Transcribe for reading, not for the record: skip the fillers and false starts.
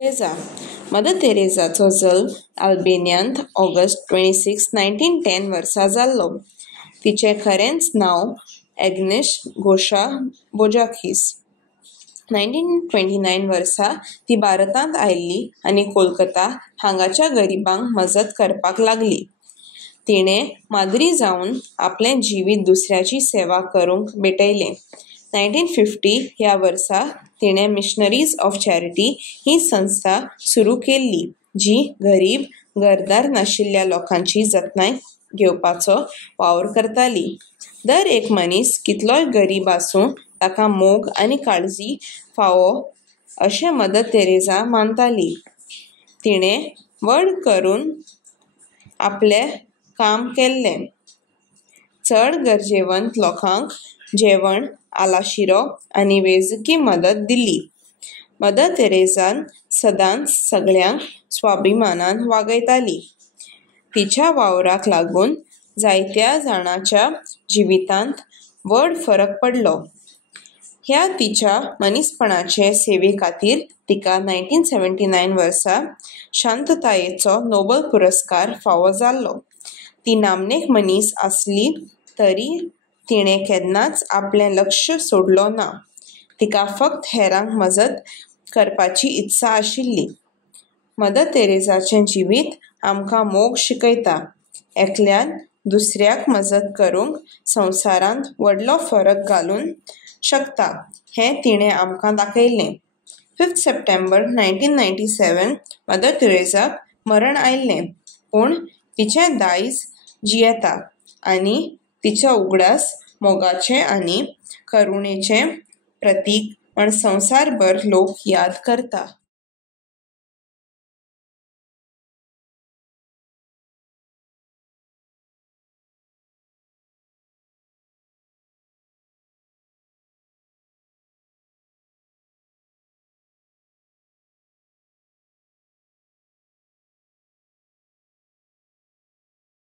Teresa mother तेरेसाचो जल्म अल्बेनियांत ऑगस्ट 26, 1910 वर्सा जाल्लो. तिचें खरेंच नांव एग्नेश गोशा बोजाखीस. 1929 वर्सा ती भारतांत आयिल्ली आनी कोलकाता हांगाच्या गरिबांक मजत करपाक लागली. तिणें माद्री जावन आपलें जिवीत दुसऱ्याची सेवा करूंक भेटयलें. 1950 ह्या वर्सा तिणें मिशनरीज ऑफ चॅरिटी ही संस्था सुरू केल्ली जी गरीब घरदार नाशिल्ल्या लोकांची जतनाय घेवपाचो वावर करताली. दर एक मनीस कितलोय गरीब आसूं ताका मोग आनी काळजी फावो अशें मदर तेरेसा मानताली. तिणें व्हड करून आपलें काम केल्लें. चड गरजेवंत लोकांक जेवण, आलाशिरो आनी वैजकी मदत दिली. मदर तेरेसान सदांच सगळ्यांक स्वाभिमानान वागयताली. तिच्या वावराक लागून जायत्या जाणांच्या जिवितांत व्हड फरक पडलो. ह्या तिच्या मनीसपणाचे सेवे खातीर तिका 1979 वर्सा शांततायेचो नोबेल पुरस्कार फावो जाल्लो. ती नामनेक मनीस आसली तरी तिणें केन्नाच आपलें लक्ष सोडलो ना. तिका फकत हेरांक मजत करपाची इत्सा आशिल्ली. मदर तेरेसाचें जिवीत आमकां मोग शिकयता. एकल्यान दुसऱ्याक मजत करूंक संवसारांत व्हडलो फरक घालूंक शकता हें तिणें आमकां दाखयलें. 5 सप्टेंबर 1997 मदर तेरेसाक मरण आयिल्लें, पूण तिचें दायज जियेता आनी तिचो उगडास मोगाचें आनी करुणेचें प्रतीक म्हण संवसारभर लोक याद करता.